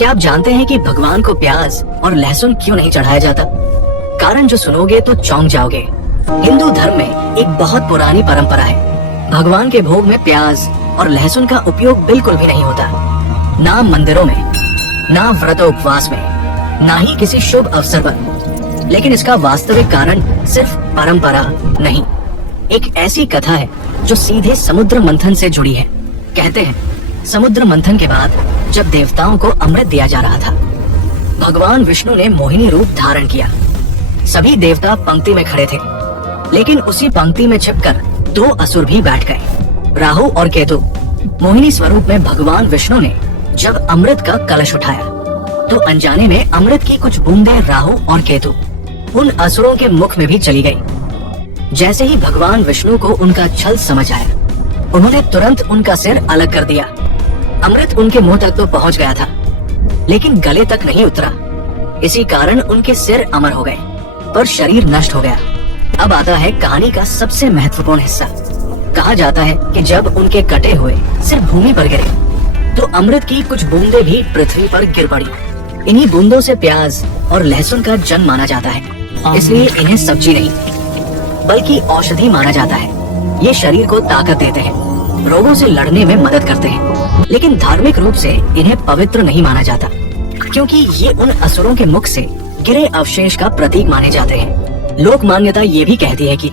क्या आप जानते हैं कि भगवान को प्याज और लहसुन क्यों नहीं चढ़ाया जाता? कारण जो सुनोगे तो चौंक जाओगे। हिंदू धर्म में एक बहुत पुरानी परंपरा है। भगवान के भोग में प्याज और लहसुन का उपयोग बिल्कुल भी नहीं होता। ना मंदिरों में, ना व्रत उपवास में, ना ही किसी शुभ अवसर पर। लेकिन इसका वास्तविक कारण सिर्फ परंपरा नहीं, एक ऐसी कथा है जो सीधे समुद्र मंथन से जुड़ी है। कहते हैं समुद्र मंथन के बाद जब देवताओं को अमृत दिया जा रहा था, भगवान विष्णु ने मोहिनी रूप धारण किया। सभी देवता पंक्ति में खड़े थे, लेकिन उसी पंक्ति में छिपकर दो असुर भी बैठ गए, राहु और केतु। मोहिनी स्वरूप में भगवान विष्णु ने जब अमृत का कलश उठाया तो अनजाने में अमृत की कुछ बूंदें राहु और केतु उन असुरों के मुख में भी चली गई। जैसे ही भगवान विष्णु को उनका छल समझ आया, उन्होंने तुरंत उनका सिर अलग कर दिया। अमृत उनके मुंह तक तो पहुंच गया था, लेकिन गले तक नहीं उतरा। इसी कारण उनके सिर अमर हो गए, पर शरीर नष्ट हो गया। अब आता है कहानी का सबसे महत्वपूर्ण हिस्सा। कहा जाता है कि जब उनके कटे हुए सिर भूमि पर गिरे तो अमृत की कुछ बूंदें भी पृथ्वी पर गिर पड़ी। इन्हीं बूंदों से प्याज और लहसुन का जन्म माना जाता है। इसलिए इन्हें सब्जी नहीं बल्कि औषधि माना जाता है। ये शरीर को ताकत देते हैं, रोगों से लड़ने में मदद करते हैं। लेकिन धार्मिक रूप से इन्हें पवित्र नहीं माना जाता, क्योंकि ये उन असुरों के मुख से गिरे अवशेष का प्रतीक माने जाते हैं। लोक मान्यता ये भी कहती है कि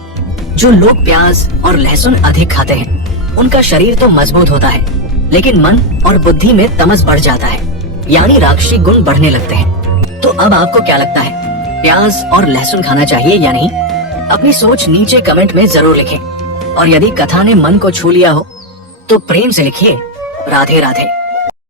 जो लोग प्याज और लहसुन अधिक खाते हैं उनका शरीर तो मजबूत होता है, लेकिन मन और बुद्धि में तमस बढ़ जाता है, यानी राक्षसी गुण बढ़ने लगते हैं। तो अब आपको क्या लगता है, प्याज और लहसुन खाना चाहिए या नहीं? अपनी सोच नीचे कमेंट में जरूर लिखें। और यदि कथा ने मन को छू लिया हो तो प्रेम से लिखिए, राधे राधे।